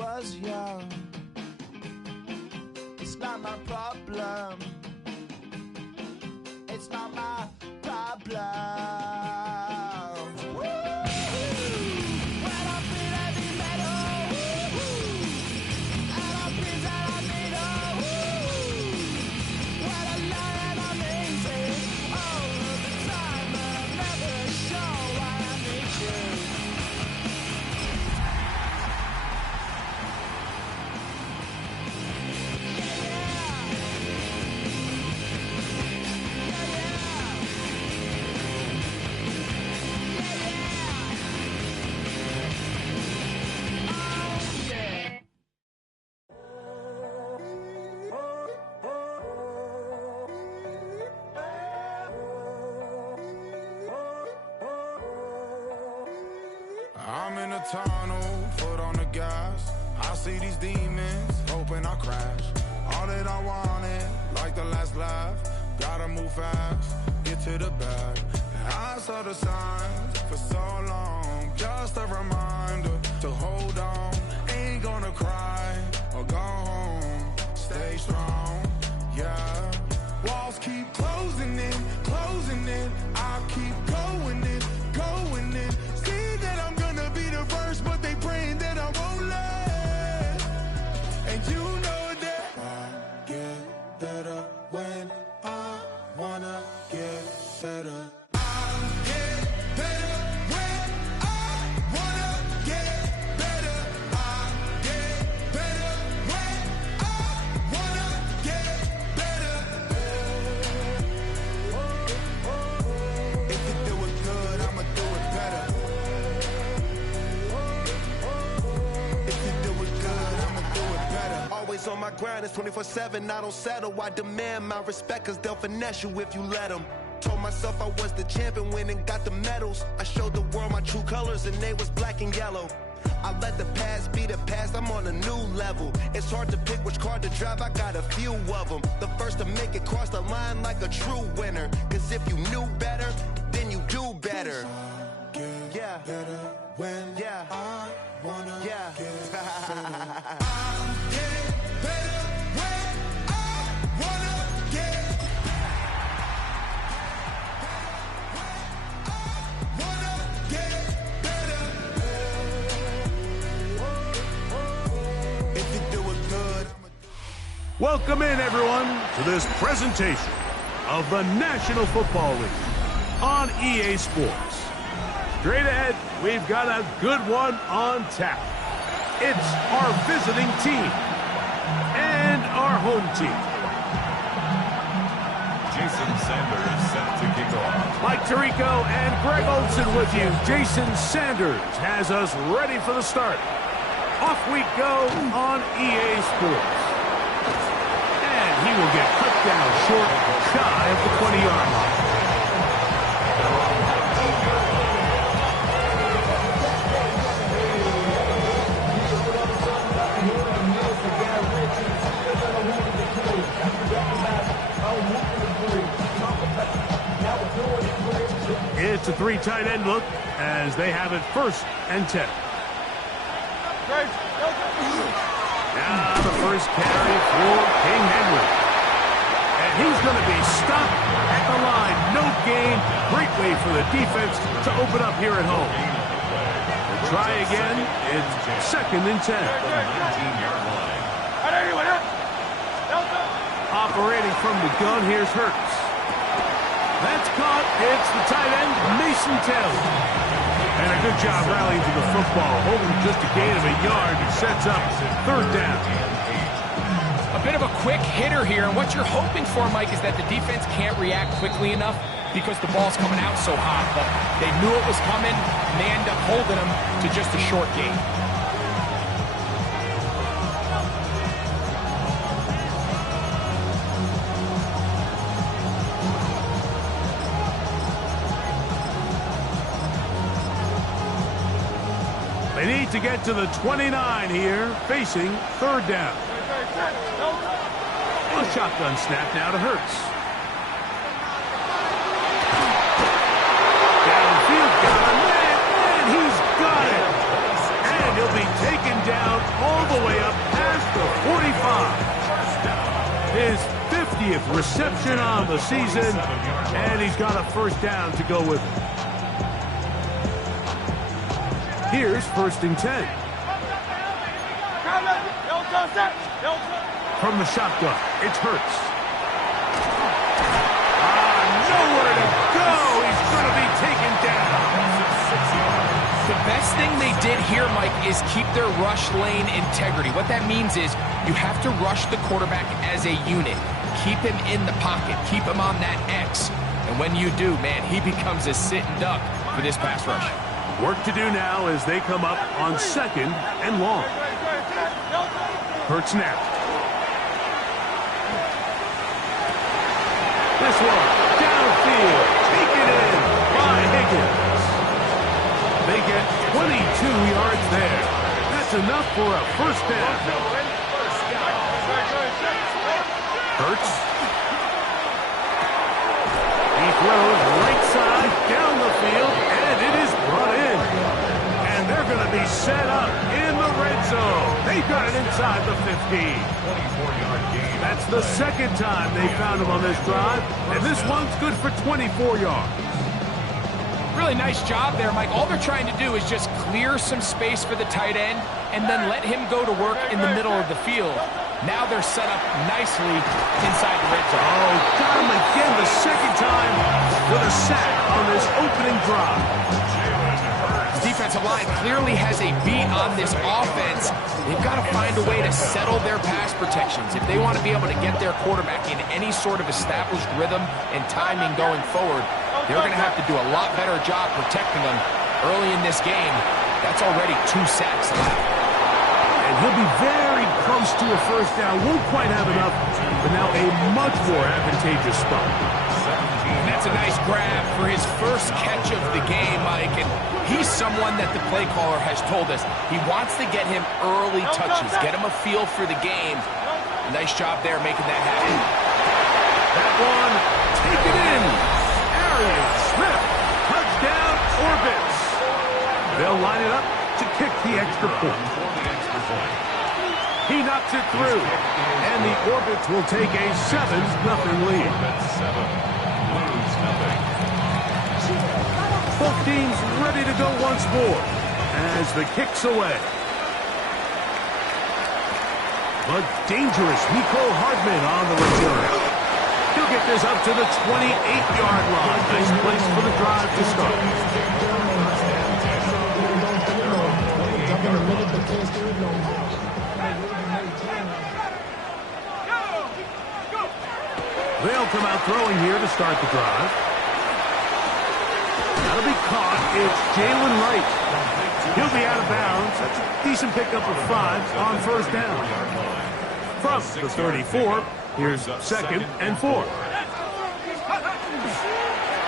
was young. It's not my problem. It's not my problem. I'm in a tunnel, foot on the gas. I see these demons, hoping I crash. All that I wanted, like the last laugh. Gotta move fast, get to the bag. I saw the signs for so long, just a reminder to hold on. Ain't gonna cry or go home, stay strong, yeah. Walls keep closing in, I keep going in, going in. See that I'm gonna be the first, but they praying that I won't let. And you know that I get better when I wanna get better. On my grind, it's 24/7, I don't settle. I demand my respect, cause they'll finesse you if you let them. Told myself I was the champion, went and got the medals. I showed the world my true colors and they was black and yellow. I let the past be the past, I'm on a new level. It's hard to pick which car to drive, I got a few of them. The first to make it cross the line like a true winner. Cause if you knew better, then you do better. Yeah, better when I wanna get better. Welcome in, everyone, to this presentation of the National Football League on EA Sports. Straight ahead, we've got a good one on tap. It's our visiting team and our home team. Jason Sanders set to kick off. Mike Tirico and Greg Olson with you. Jason Sanders has us ready for the start. Off we go on EA Sports. He will get clipped down short, shy of the 20-yard line. It's a three tight end look as they have it 1st and 10. Now the first carry for King Henry. And he's going to be stopped at the line. No gain. Great way for the defense to open up here at home. We'll try again. It's 2nd and 10. Operating from the gun, here's Hurts. That's caught. It's the tight end, Mason Taylor. And a good job rallying to the football. Holding just a gain of a yard. It sets up 3rd down. A bit of a quick hitter here, and what you're hoping for, Mike, is that the defense can't react quickly enough because the ball's coming out so hot. But they knew it was coming, and they end up holding them to just a short gain. They need to get to the 29 here, facing 3rd down. A shotgun snap now to Hurts. Downfield, got a man, and he's got it. And he'll be taken down all the way up past the 45. His 50th reception on the season, and he's got a first down to go with it. Here's 1st and 10. From the shotgun, it's Hurts. Nowhere to go. He's going to be taken down. The best thing they did here, Mike, is keep their rush lane integrity. What that means is you have to rush the quarterback as a unit. Keep him in the pocket. Keep him on that X. And when you do, man, he becomes a sitting duck for this pass rush. Work to do now as they come up on 2nd and long. Hurts now. This one, downfield, taken in by Higgins. They get 22 yards there. That's enough for a first down. Hurts. He throws right side down the field, and it is brought in. And they're going to be set up in the red zone. They got it inside the 15. That's the 2nd time they found him on this drive, and this one's good for 24 yards. Really nice job there, Mike. All they're trying to do is just clear some space for the tight end and then let him go to work in the middle of the field. Now they're set up nicely inside the red zone. Oh, got him again the 2nd time with a sack on this opening drive. The defensive line clearly has a beat on this offense. They've got to find a way to settle their pass protections. If they want to be able to get their quarterback in any sort of established rhythm and timing going forward, they're going to have to do a lot better job protecting them early in this game. That's already 2 sacks left. And he'll be very close to a first down. Won't quite have enough, but now a much more advantageous spot. And that's a nice grab for his first catch of the game, Mike. And he's someone that the play caller has told us he wants to get him early touches, get him a feel for the game. Nice job there making that happen. That one, take it in. Arian Smith, touchdown Orbits. They'll line it up to kick the extra point. He knocks it through, and the Orbits will take a 7-0 lead. Both teams ready to go once more as the kick's away. But dangerous Mecole Hardman on the return. He'll get this up to the 28-yard line. Nice place for the drive to start. They'll come out throwing here to start the drive. That'll be caught. It's Jalen Wright. He'll be out of bounds. That's a decent pickup of 5 on first down. From the 34, here's 2nd and 4.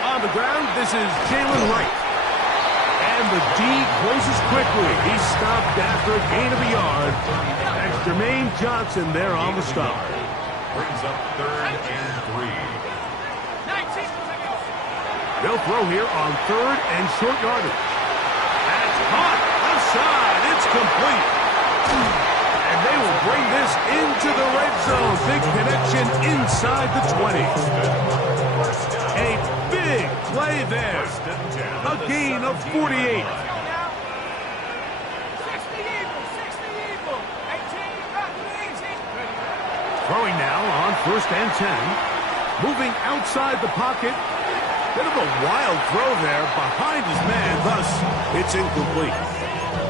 On the ground, this is Jalen Wright. And the D closes quickly. He's stopped after a gain of a yard. That's Jermaine Johnson there on the stop. Brings up 3rd and 3. They'll throw here on 3rd and short yardage. That's caught. Outside. It's complete. And they will bring this into the red zone. Big connection inside the 20. A big play there. A gain of 48. Throwing now on 1st and 10. Moving outside the pocket. Bit of a wild throw there behind his man. Thus, it's incomplete.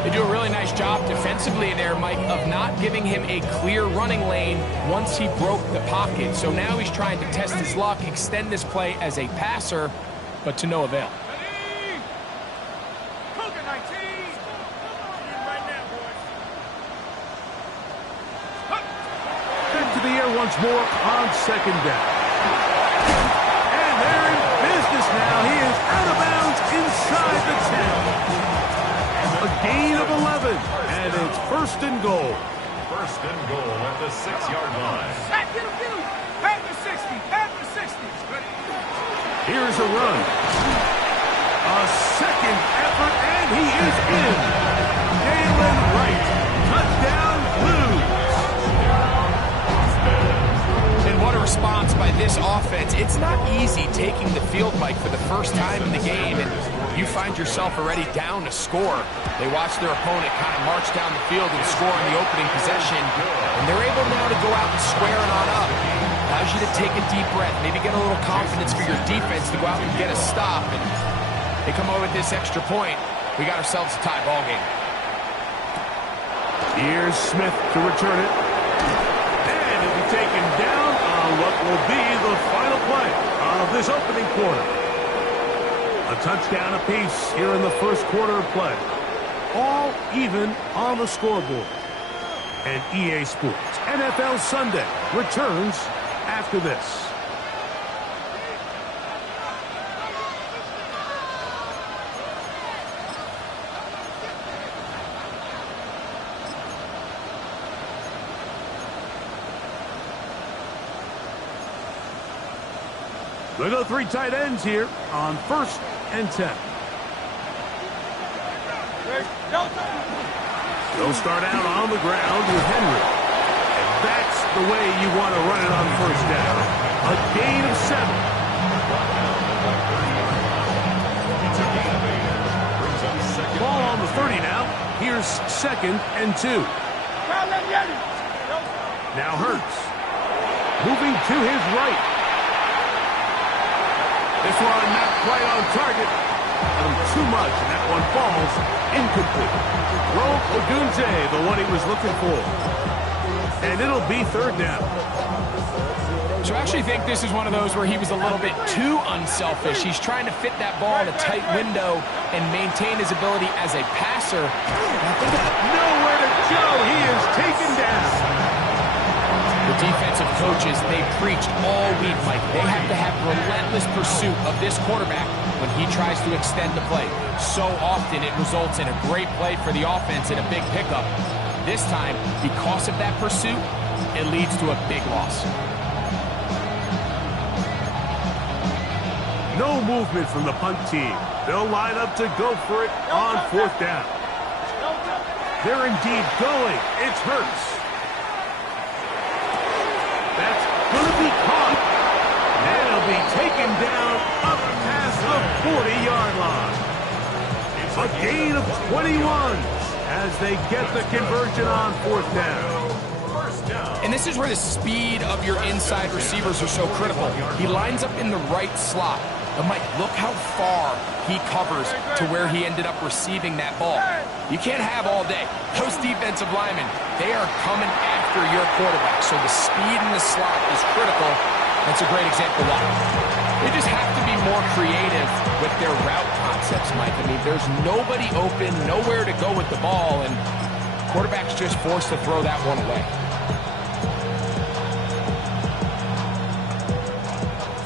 They do a really nice job defensively there, Mike, of not giving him a clear running lane once he broke the pocket. So now he's trying to test his luck, extend this play as a passer, but to no avail. Back to the air once more on 2nd down. And they're in business now. He is out of bounds inside the 10. A gain of 11, and it's 1st and goal. 1st and goal at the 6-yard line. Here's a run. A 2nd effort, and he is in. Jalen Wright. Touchdown, Blues. And what a response by this offense. It's not easy taking the field, Mike, for the first time in the game, and you find yourself already down to score. They watch their opponent kind of march down the field and score in the opening possession, and they're able now to go out and square it on up. Allows you to take a deep breath, maybe get a little confidence for your defense to go out and get a stop, and they come over with this extra point. We got ourselves a tie ball game. Here's Smith to return it. And he'll be taken down on what will be the final play of this opening quarter. A touchdown apiece here in the first quarter of play. All even on the scoreboard. And EA Sports NFL Sunday returns after this. They go three tight ends here on 1st and 10. They'll start out on the ground with Henry. And that's the way you want to run it on 1st down. A gain of 7. Ball on the 30 now. Here's 2nd and 2. Now Hurts. Moving to his right. This one not quite on target. Too much, and that one falls incomplete. Rome Odunze, the one he was looking for. And it'll be 3rd down. So I actually think this is one of those where he was a little bit too unselfish. He's trying to fit that ball in a tight window and maintain his ability as a passer. Nowhere to go. He is taken down. The defensive coaches, they preached all week, Mike. They have to have relentless pursuit of this quarterback when he tries to extend the play. So often it results in a great play for the offense and a big pickup. This time, because of that pursuit, it leads to a big loss. No movement from the punt team. They'll line up to go for it on 4th down. They're indeed going. It's Hurts. That's going to be caught. And it'll be taken down up past the 40-yard line. A gain of 21 as they get the conversion on 4th down. And this is where the speed of your inside receivers are so critical. He lines up in the right slot. But Mike, look how far he covers to where he ended up receiving that ball. You can't have all day. Those defensive linemen, they are coming after your quarterback. So the speed in the slot is critical. That's a great example why. They just have to be more creative with their route concepts, Mike. I mean, there's nobody open, nowhere to go with the ball, and quarterback's just forced to throw that one away.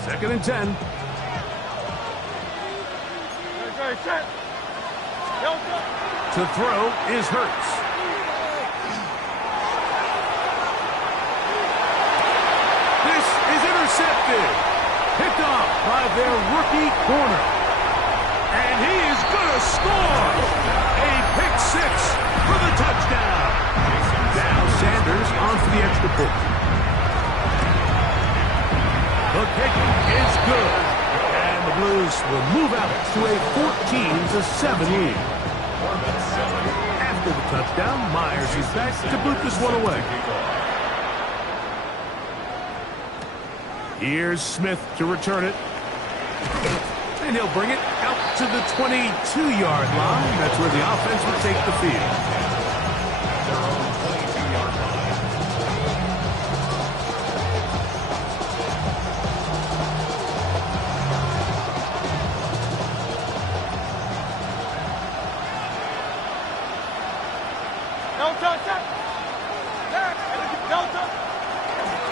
2nd and 10. To throw is Hurts. This is intercepted. Picked off by their rookie corner. And he is going to score. A pick 6 for the touchdown. Now Sanders on for the extra point. The kick is good. And the Blues will move out to a 14-7 lead. After the touchdown, Myers is back to boot this one away. Here's Smith to return it. And he'll bring it out to the 22-yard line. That's where the offense will take the field.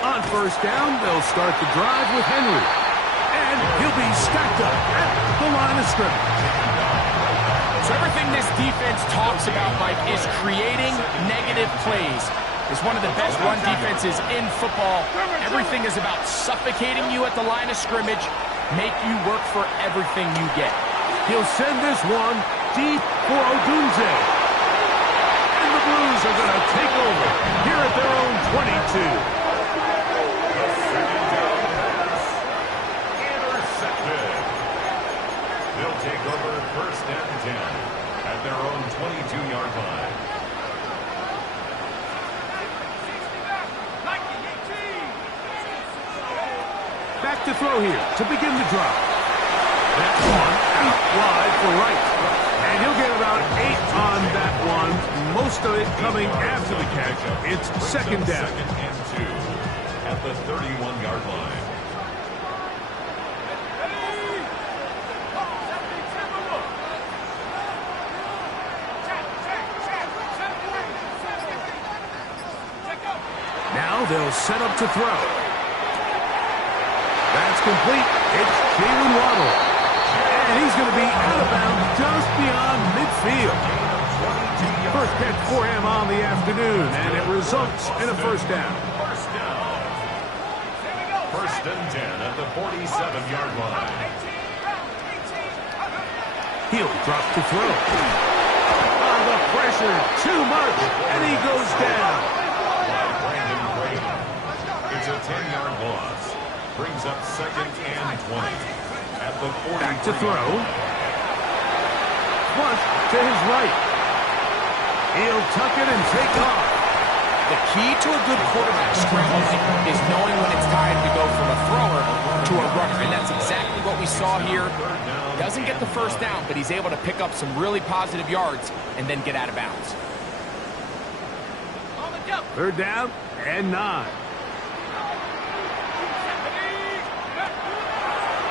On 1st down, they'll start the drive with Henry. And he'll be stacked up at the line of scrimmage. So everything this defense talks about, Mike, is creating negative plays. It's one of the best run defenses in football. Everything is about suffocating you at the line of scrimmage, make you work for everything you get. He'll send this one deep for Odunze. The second down pass intercepted. They'll take over first and 10 at their own 22-yard line. Back to throw here to begin the drive. That's one out wide for Wright. And he'll get about 8 on that one. Most of it coming after the catch. It's second down. Second and 2 at the 31-yard line. Now they'll set up to throw. That's complete. It's Jalen Waddle. And he's going to be out of bounds just beyond midfield. First catch for him on the afternoon, and it results in a first down. First down. First and 10 at the 47-yard line. He'll drop to throw. Oh, the pressure, too much, and he goes down. By Brandon Graham. It's a 10-yard loss. Brings up second and 20 at the 40. Back to throw. Flush to his right. He'll tuck it and take off. The key to a good quarterback scramble is knowing when it's time to go from a thrower to a runner. And that's exactly what we saw here. Doesn't get the first down, but he's able to pick up some really positive yards and then get out of bounds. Third down and 9.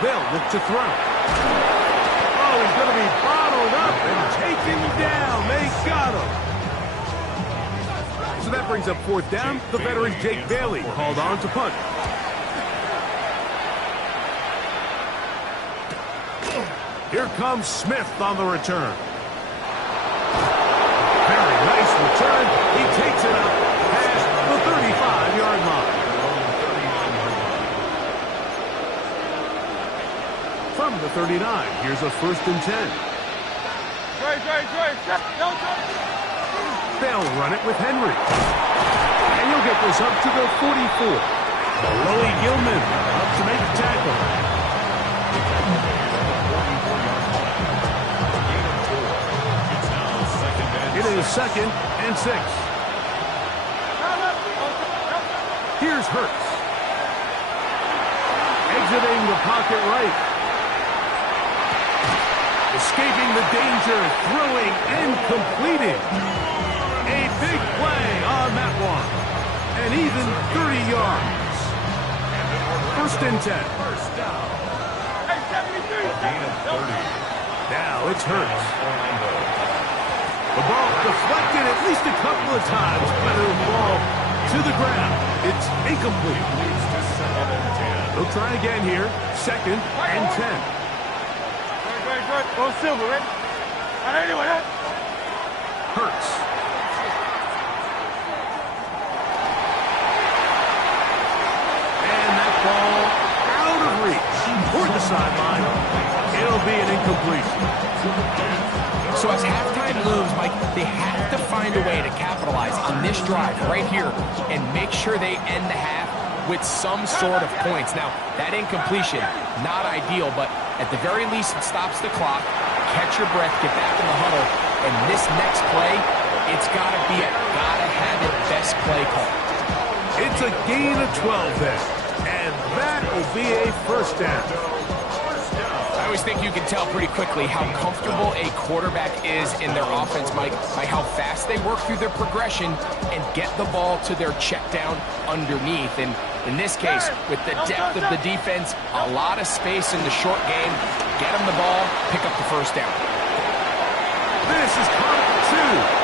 They'll look to throw. Oh, he's going to be bottled up and taken down. They got him. So that brings up fourth down. The veteran Jake Bailey called on to punt. Here comes Smith on the return. Very nice return. He takes it up past the 35-yard line. From the 39, here's a first and 10. They'll run it with Henry. And he'll get this up to the 44. Louis Gilman up to make the tackle. It is second and 6. Here's Hurts. Exiting the pocket right. Escaping the danger, throwing and completing. A big play on that one. And even 30 yards. First and 10. First down. A gain of 30. Now it's Hurts. The ball deflected at least a couple of times, but it'll fall to the ground. It's incomplete. They'll try again here. Second and 10. Go Silver, right? Hurts. And that ball out of reach toward the sideline. It'll be an incompletion. So as halftime looms, Mike, they have to find a way to capitalize on this drive right here and make sure they end the half with some sort of points. Now, that incompletion, not ideal, but at the very least, it stops the clock. Catch your breath, get back in the huddle, and this next play, it's got to be a gotta-have-it best play call. It's a gain of 12 then, and that will be a first down. I always think you can tell pretty quickly how comfortable a quarterback is in their offense, Mike, by how fast they work through their progression and get the ball to their check down underneath. And in this case, with the depth of the defense, a lot of space in the short game, get them the ball, pick up the first down. This is caught 2.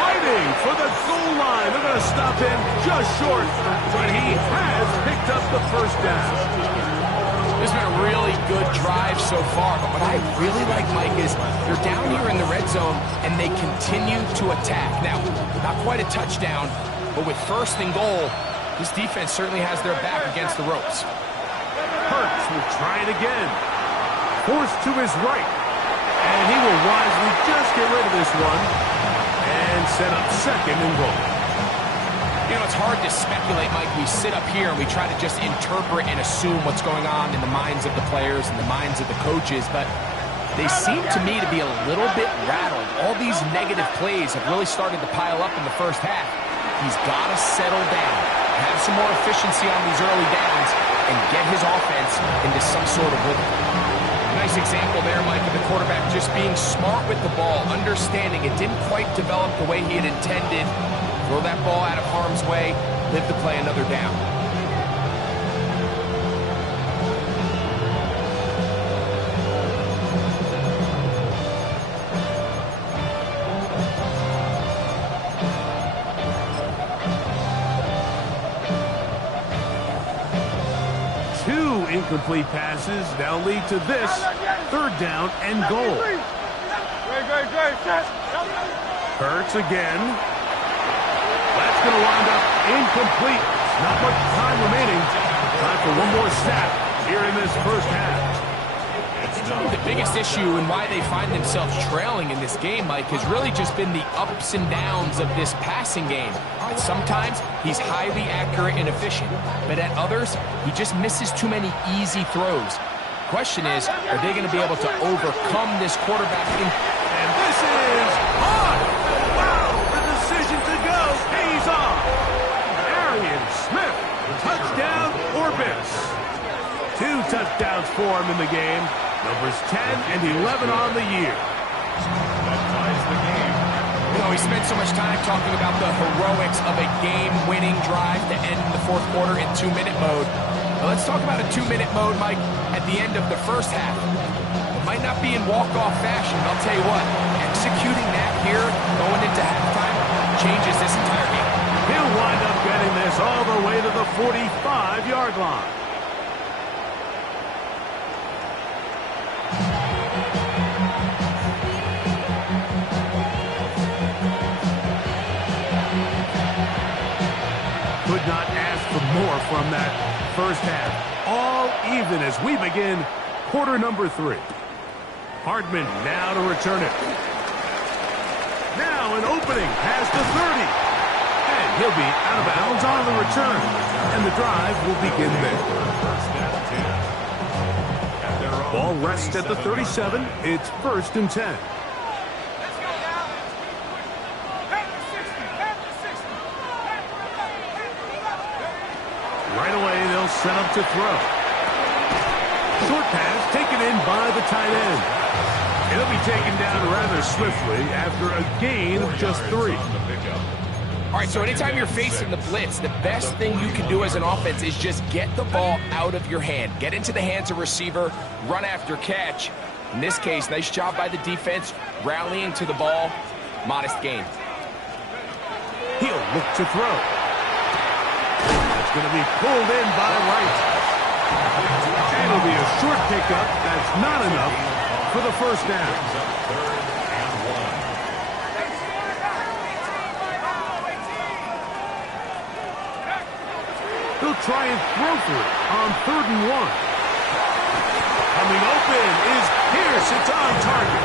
Fighting for the goal line. They're going to stop him just short, but he has picked up the first down. This has been a really good drive so far, but what I really like, Mike, is they're down here in the red zone, and they continue to attack. Now, not quite a touchdown, but with first and goal, this defense certainly has their back against the ropes. Hurts will try it again. Forced to his right, and he will wisely just get rid of this one and set up second and goal. You know, it's hard to speculate, Mike. We sit up here and we try to just interpret and assume what's going on in the minds of the players and the minds of the coaches, but they seem to me to be a little bit rattled. All these negative plays have really started to pile up in the first half. He's got to settle down, have some more efficiency on these early downs, and get his offense into some sort of rhythm. Nice example there, Mike, of the quarterback just being smart with the ball, understanding it didn't quite develop the way he had intended. Throw that ball out of harm's way, live to play another down. Two incomplete passes now lead to this third down and goal. Hurts again. That's going to wind up incomplete. Not much time remaining. Time for one more snap here in this first half. The biggest issue and why they find themselves trailing in this game, Mike, has really just been the ups and downs of this passing game. And sometimes he's highly accurate and efficient, but at others, he just misses too many easy throws. Question is, are they going to be able to overcome this quarterback? And this is on! Wow! The decision to go pays off! Arian Smith, touchdown or miss. 2 touchdowns for him in the game. Numbers 10 and 11 on the year. That ties the game. You know, we spent so much time talking about the heroics of a game-winning drive to end the fourth quarter in 2-minute mode. Now let's talk about a 2-minute mode, Mike, at the end of the first half. It might not be in walk-off fashion, but I'll tell you what, executing that here, going into halftime, changes this entire game. He'll wind up getting this all the way to the 45-yard line. Could not ask for more from that first half. All even as we begin quarter number 3. Hardman now to return it. Now an opening past the 30. And he'll be out of bounds on the return. And the drive will begin there. Ball rests at the 37. It's 1st and 10. Right away, they'll set up to throw. Short pass taken in by the tight end. It'll be taken down rather swiftly after a gain of just 3. All right, so anytime you're facing the blitz, the best thing you can do as an offense is just get the ball out of your hand. Get into the hands of receiver, run after catch. In this case, nice job by the defense, rallying to the ball. Modest gain. He'll look to throw. It's going to be pulled in by Wright. It'll be a short pickup. That's not enough for the first down. He'll try and throw for it on 3rd and 1. Coming open is Pierce. It's on target.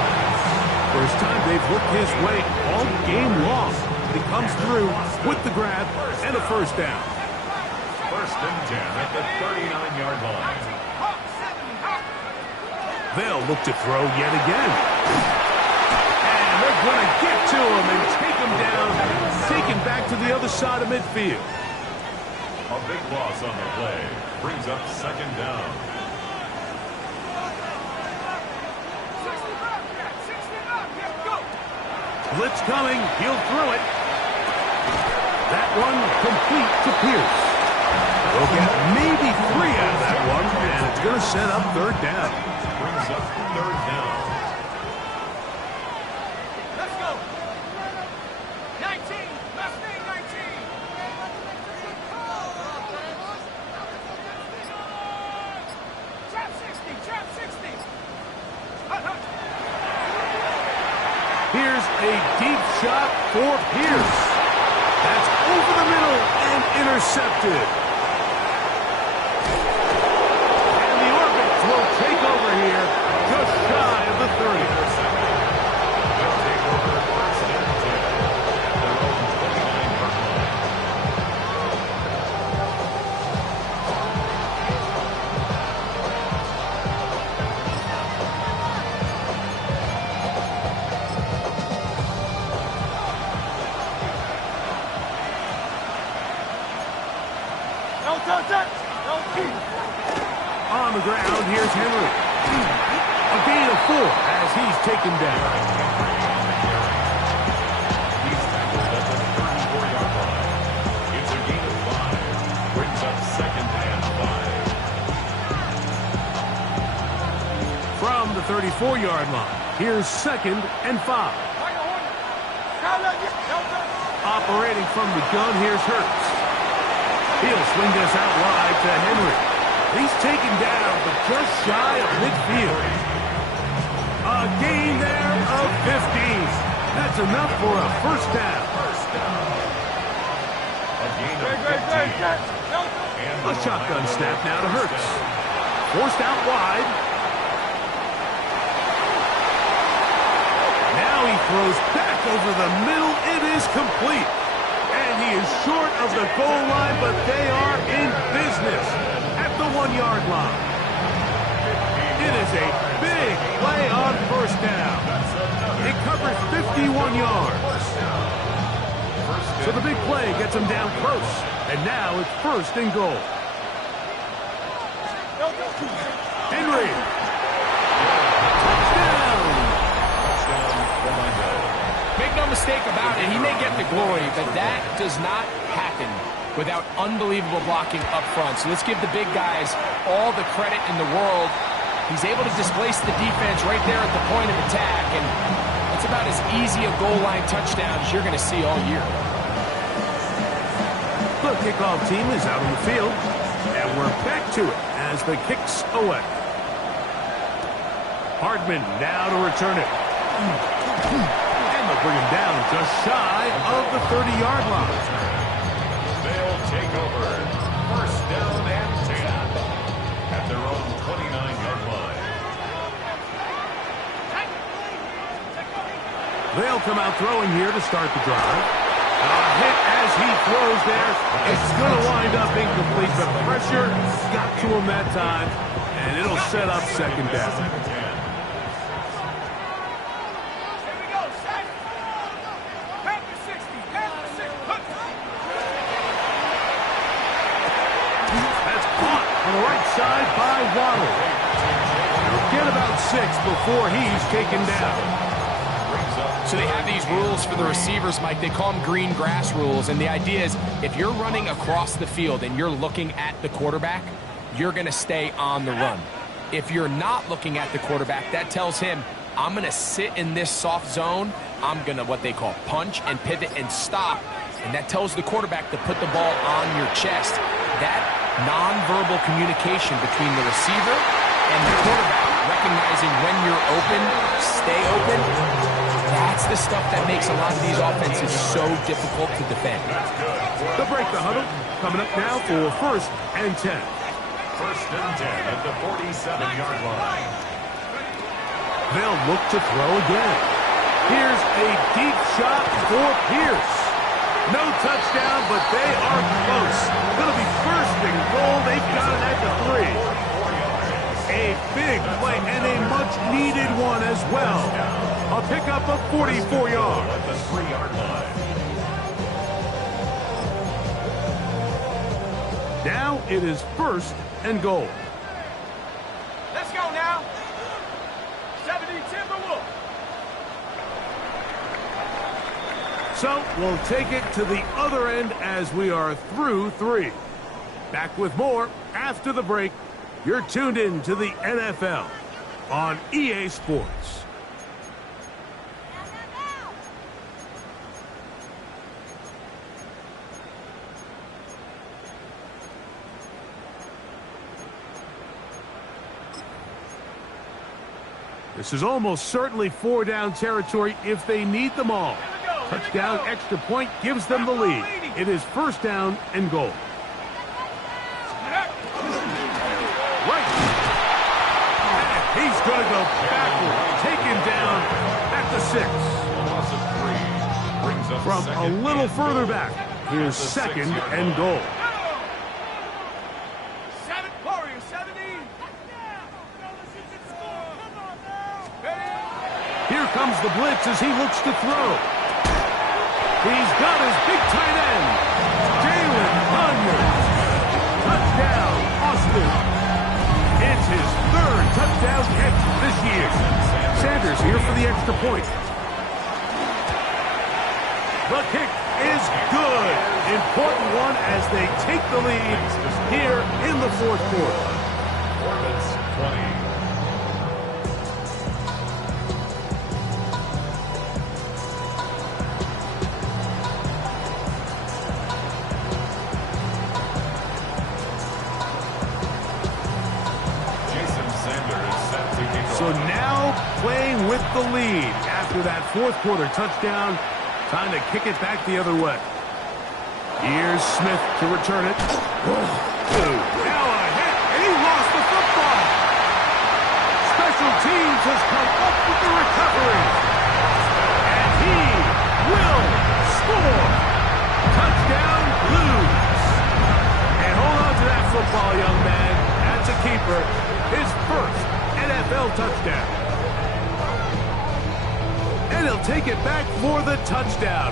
First time they've looked his way all game long. He comes through with the grab and a first down. 1st and 10 at the 39-yard line. They'll look to throw yet again. And they're going to get to him and take him down, taken back to the other side of midfield. A big loss on the play brings up 2nd down. Blitz coming. He'll throw it. That one complete to Pierce. They'll get maybe 3 out of that one, and it's going to set up 3rd down. Brings up 3rd down. Let's go. 19. Let's be 19. Trap 60. Trap 60. Here's a deep shot for Pierce. That's over the middle and intercepted. And the Orbits will take over here just shy of the 30. They'll take over 1st and 10 at their own 29-yard line. On the ground, here's Henry. A gain of 4 as he's taken down. He's tackled at the 34-yard line. It's a gain of 5. Brings up 2nd and 5. From the 34-yard line, here's 2nd and 5. Operating from the gun, here's Hurts. He'll swing this out wide to Henry. He's taken down, but just shy of midfield. A gain there of 15. That's enough for a first down. A gain of 15. A shotgun snap now to Hurts. Forced out wide. Now he throws back over the middle. It is complete. And he is short of the goal line, but they are in business at the 1-yard line. It is a big play on first down. It covers 51 yards. So the big play gets him down close. And now it's 1st and goal. Henry. Make no mistake about it, he may get the glory, but that does not happen without unbelievable blocking up front. So let's give the big guys all the credit in the world. He's able to displace the defense right there at the point of attack, and it's about as easy a goal line touchdown as you're going to see all year. The kickoff team is out on the field, and we're back to it as the kick's away. Hardman now to return it. And they'll bring him down just shy of the 30-yard line. They'll take over. 1st down and 10 at their own 29-yard line. They'll come out throwing here to start the drive. A hit as he throws there. It's going to wind up incomplete, but pressure got to him that time, and it'll set up 2nd down. Side by Waddle. He'll get about 6 before he's taken down. So they have these rules for the receivers, Mike. They call them green grass rules. And the idea is if you're running across the field and you're looking at the quarterback, you're going to stay on the run. If you're not looking at the quarterback, that tells him, I'm going to sit in this soft zone. I'm going to what they call punch and pivot and stop. And that tells the quarterback to put the ball on your chest. That nonverbal communication between the receiver and the quarterback, recognizing when you're open, stay open, that's the stuff that makes a lot of these offenses so difficult to defend. The break the huddle coming up now for 1st and 10. 1st and 10 at the 47-yard line. They'll look to throw again. Here's a deep shot for Pierce. No touchdown, but they are close. Going to be 1st and goal. They've got it at the 3. A big play and a much-needed one as well. A pickup of 44 yards. At the 3-yard line. Now it is 1st and goal. Let's go now. 70 Timberwolves. So we'll take it to the other end as we are through 3. Back with more after the break. You're tuned in to the NFL on EA Sports. This is almost certainly 4-down territory if they need them all. Touchdown, extra point gives them the lead. It is 1st down and goal. Right. And he's going to go backward. Taken down at the 6. Loss of 3 brings up From a little further back, here's 2nd and goal. 7 Warriors, 70. Here comes the blitz as he looks to throw. He's got his big tight end, Jalen Conyers. Touchdown. Smith. It's his third touchdown catch this year. Sanders here for the extra point. The kick is good. Important one as they take the lead here in the fourth quarter. Orbits 20. So now playing with the lead after that fourth quarter touchdown. Time to kick it back the other way. Here's Smith to return it. Now a hit, and he lost the football. Special teams has come up with the recovery. And he will score. Touchdown, Blues. And hold on to that football, young man. That's a keeper. His first NFL touchdown. And he'll take it back for the touchdown.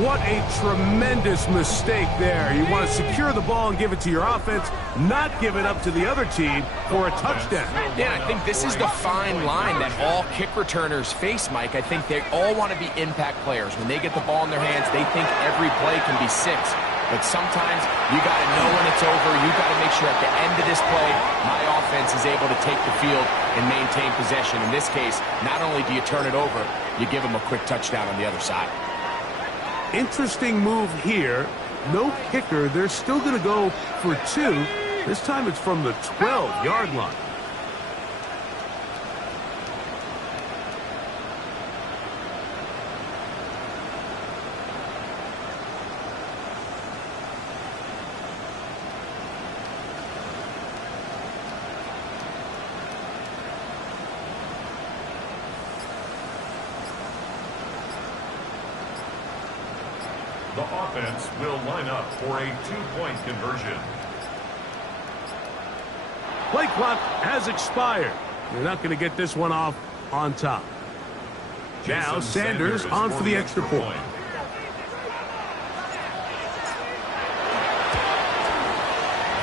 What a tremendous mistake there. You want to secure the ball and give it to your offense, not give it up to the other team for a touchdown. Yeah, I think this is the fine line that all kick returners face, Mike. I think they all want to be impact players. When they get the ball in their hands, they think every play can be 6. But sometimes you got to know when it's over. You got to make sure at the end of this play, my offense is able to take the field and maintain possession. In this case, not only do you turn it over, you give them a quick touchdown on the other side. Interesting move here. No kicker. They're still going to go for 2. This time it's from the 12-yard line. The offense will line up for a 2-point conversion. Play clock has expired. You're not going to get this one off on top. Now Sanders on for the extra point.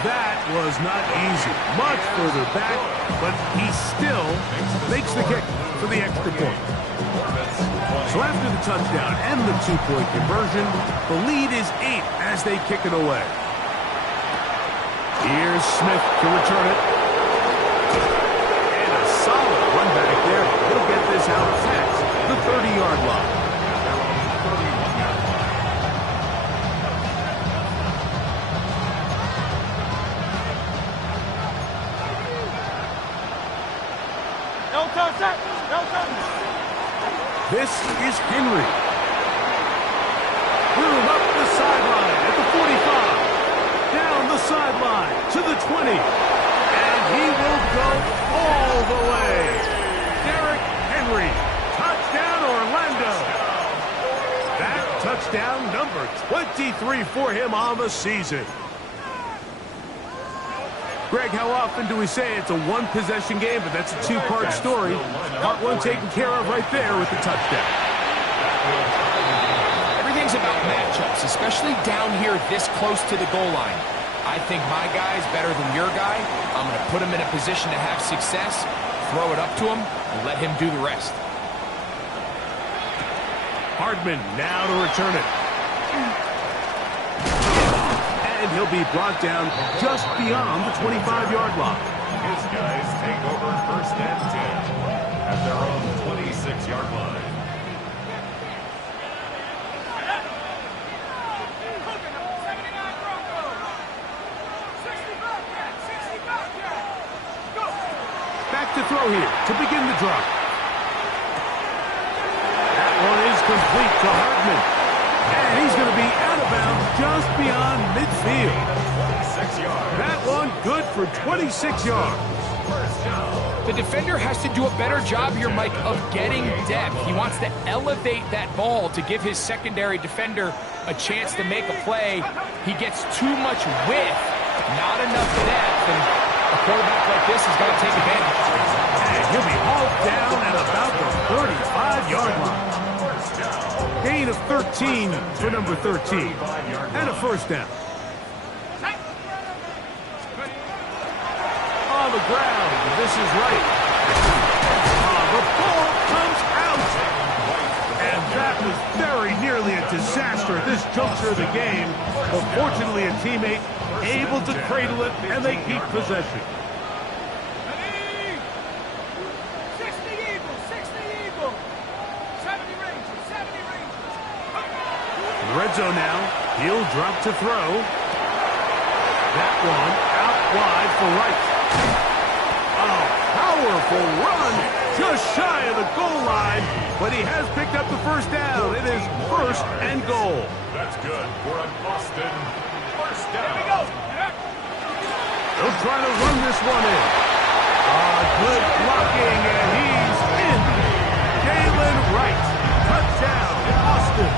That was not easy. Much further back, but he still makes the kick for the extra point. So after the touchdown and the 2-point conversion, the lead is 8 as they kick it away. Here's Smith to return it. And a solid run back there. He'll get this out past the 30-yard line. This is Henry. Through up the sideline at the 45. Down the sideline to the 20. And he will go all the way. Derrick Henry. Touchdown, Orlando. That touchdown number 23 for him on the season. Greg, how often do we say it's a one-possession game, but that's a 2-part story? Part 1 taken care of right there with the touchdown. Everything's about matchups, especially down here this close to the goal line. I think my guy's better than your guy. I'm going to put him in a position to have success, throw it up to him, and let him do the rest. Hardman now to return it. And he'll be brought down just beyond the 25-yard line. His guys take over first and 10 at their own 26-yard line. Back to throw here to begin the drive. That one is complete to Hardman. And he's going to be out of bounds just beyond midfield. 26 yards. That one good for 26 yards. The defender has to do a better job here, Mike, of getting depth. He wants to elevate that ball to give his secondary defender a chance to make a play. He gets too much width, not enough depth, and a quarterback like this is going to take advantage. And he'll be hauled down at about the 35-yard line. Gain of 13 for number 13. And a first down. on the ground. This is right. The ball comes out. And that was very nearly a disaster at this juncture of the game. But fortunately, a teammate able to cradle it, and they keep possession. 60 Eagles, 60 Eagles. 70 Rangers, 70 Rangers. In the red zone now. He'll drop to throw. That one out wide for Wright. A powerful run just shy of the goal line, but he has picked up the first down. It is 1st and goal. That's good for an Austin first down. Here we go. They'll try to run this one in. Good blocking, and he's in. Jalen Wright. Touchdown, Austin.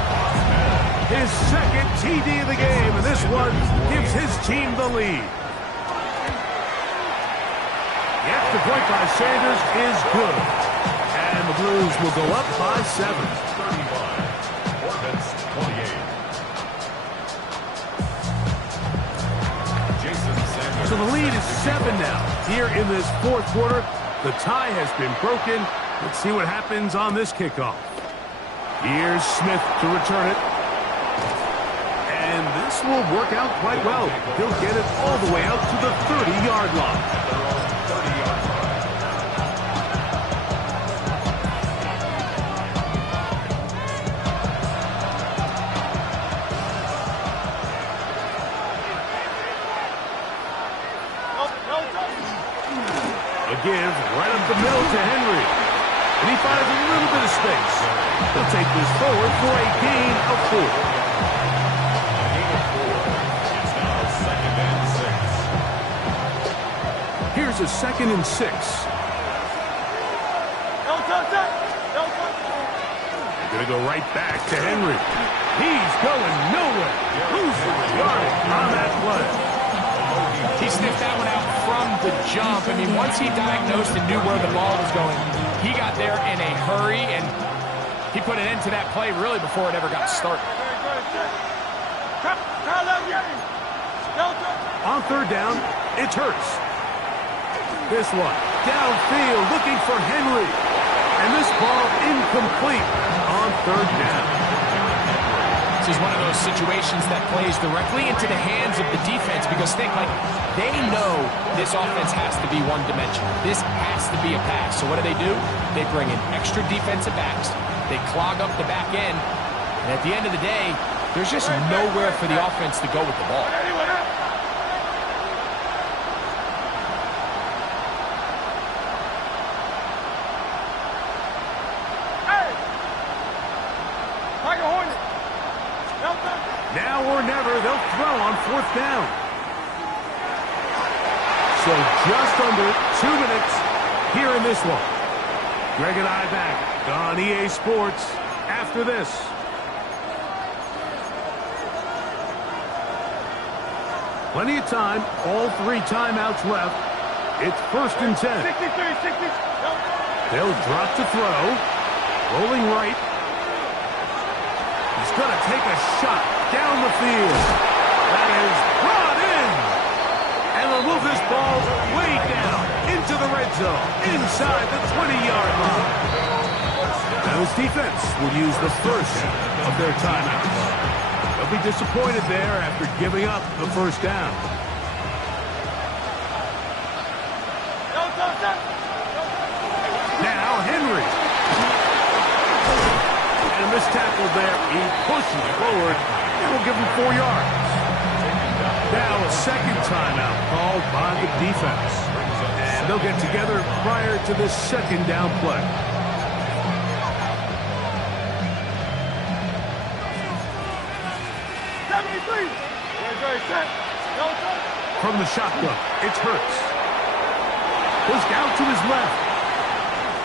His second TD of the game, and this one gives his team the lead. The extra point by Sanders is good. And the Blues will go up by 7. 35. Hornets 28. Jason Sanders. So the lead is 7 now. Here in this 4th quarter, the tie has been broken. Let's see what happens on this kickoff. Here's Smith to return it. And this will work out quite well. He'll get it all the way out to the 30-yard line. Their own 30-yard line. A give right up the middle to Henry. And he finds a little bit of space. He'll take this forward for a gain of 4. It's now 2nd and 6. Here's a 2nd and 6. Gonna go right back to Henry. He's going nowhere. Losing yardage on that play. He sniffed that one out from the jump. I mean, once he diagnosed and knew where the ball was going, he got there in a hurry, and he put an end to that play really before it ever got started. On 3rd down, it's Hurts. This one, downfield, looking for Henry. And this ball incomplete on 3rd down. This is one of those situations that plays directly into the hands of the defense, because think, like, they know this offense has to be one-dimensional. This has to be a pass. So what do? They bring in extra defensive backs. They clog up the back end. And at the end of the day, there's just nowhere for the offense to go with the ball. Now or never, they'll throw on 4th down. So just under 2 minutes here in this one. Greg and I back on EA Sports after this. Plenty of time, all 3 timeouts left. It's 1st and 10. 63. They'll drop to throw. Rolling right. He's going to take a shot down the field. That is brought in. And they'll move this ball way down into the red zone, inside the 20-yard line. Now this defense will use the first of their timeouts. They'll be disappointed there after giving up the 1st down. Now Henry. And this tackle there, he pushes forward. It will give him 4 yards. Now a 2nd timeout called by the defense. And they'll get together prior to this 2nd down play. From the shotgun, it's Hurts. Goes down to his left.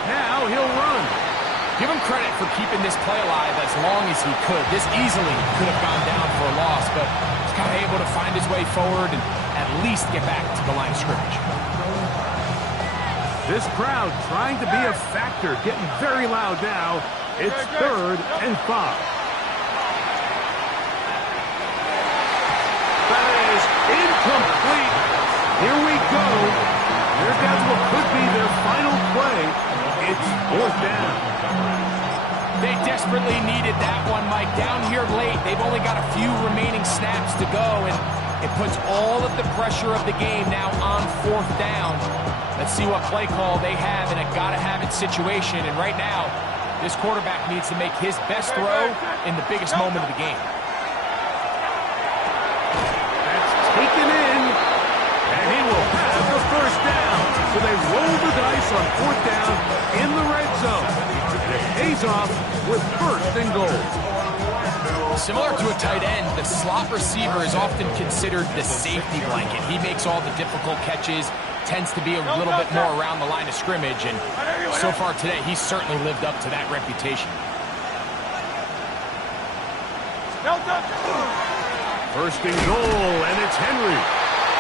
Now he'll run. Give him credit for keeping this play alive as long as he could. This easily could have gone down for a loss, but he's kind of able to find his way forward and at least get back to the line of scrimmage. This crowd trying to be a factor, getting very loud now. It's 3rd and 5. That is incomplete. Here we go. They're 4th down. They desperately needed that one, Mike. Down here late, they've only got a few remaining snaps to go, and it puts all of the pressure of the game now on 4th down. Let's see what play call they have in a gotta-have-it situation, and right now, this quarterback needs to make his best throw in the biggest moment of the game. That's taken in, and he will have the 1st down. So they roll the dice on 4th down in the red zone. And it pays off with 1st and goal. Similar to a tight end, the slot receiver is often considered the safety blanket. He makes all the difficult catches, tends to be a little bit more around the line of scrimmage, and so far today, he's certainly lived up to that reputation. 1st and goal, and it's Henry.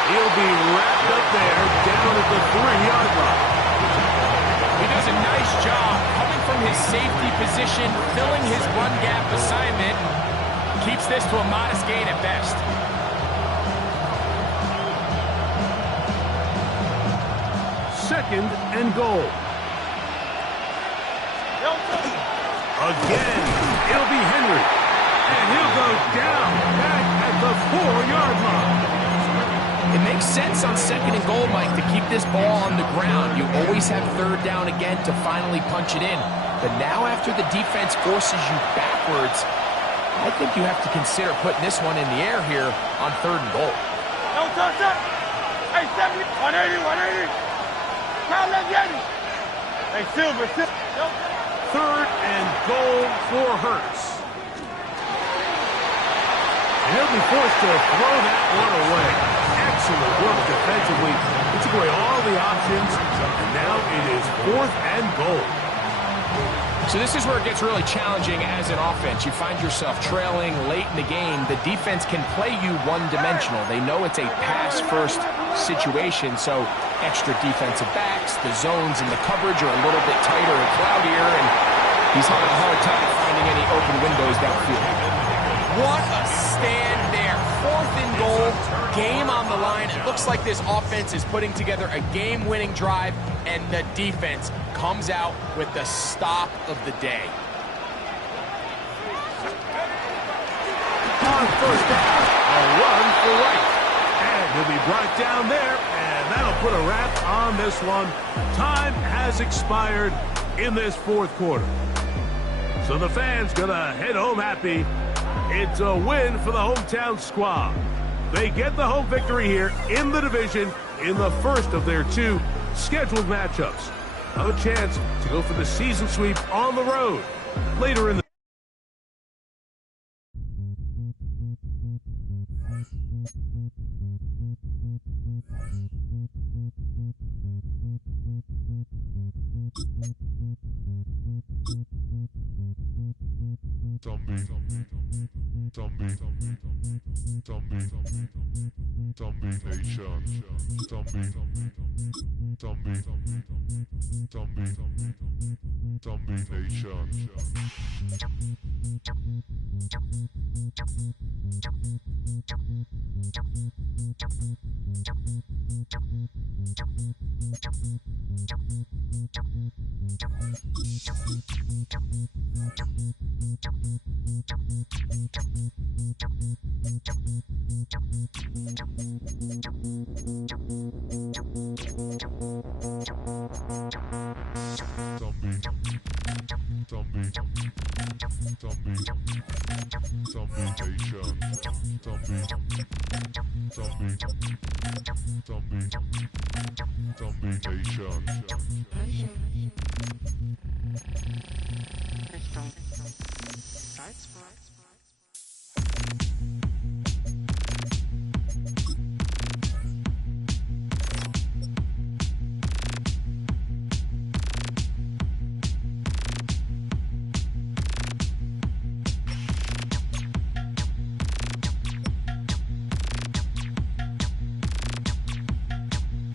He'll be wrapped up there down at the 3-yard line. He does a nice job coming from his safety position, filling his run gap assignment, and keeps this to a modest gain at best. Second and goal. Again, it'll be Henry. And he'll go down back at the 4-yard line. It makes sense on 2nd and goal, Mike, to keep this ball on the ground. You always have 3rd down again to finally punch it in. But now after the defense forces you backwards, I think you have to consider putting this one in the air here on 3rd and goal. Hey, 70, 180, 180. Now let's get it. Hey, Silver. 3rd and goal for Hurts. And he'll be forced to throw that one away. Excellent work defensively. He took away all the options, and now it is 4th and goal. So this is where it gets really challenging as an offense. You find yourself trailing late in the game. The defense can play you one-dimensional. They know it's a pass-first situation, so extra defensive backs, the zones and the coverage are a little bit tighter and cloudier, and he's having a hard time finding any open windows downfield. What a stand there. 4th and goal, game on the line. It looks like this offense is putting together a game-winning drive, and the defense comes out with the stop of the day. On 1st down, a run for right. And he'll be brought down there, and that'll put a wrap on this one. Time has expired in this 4th quarter. So the fans gonna head home happy. It's a win for the hometown squad. They get the home victory here in the division in the 1st of their 2 scheduled matchups. Have a chance to go for the season sweep on the road later in the Zombie Nation.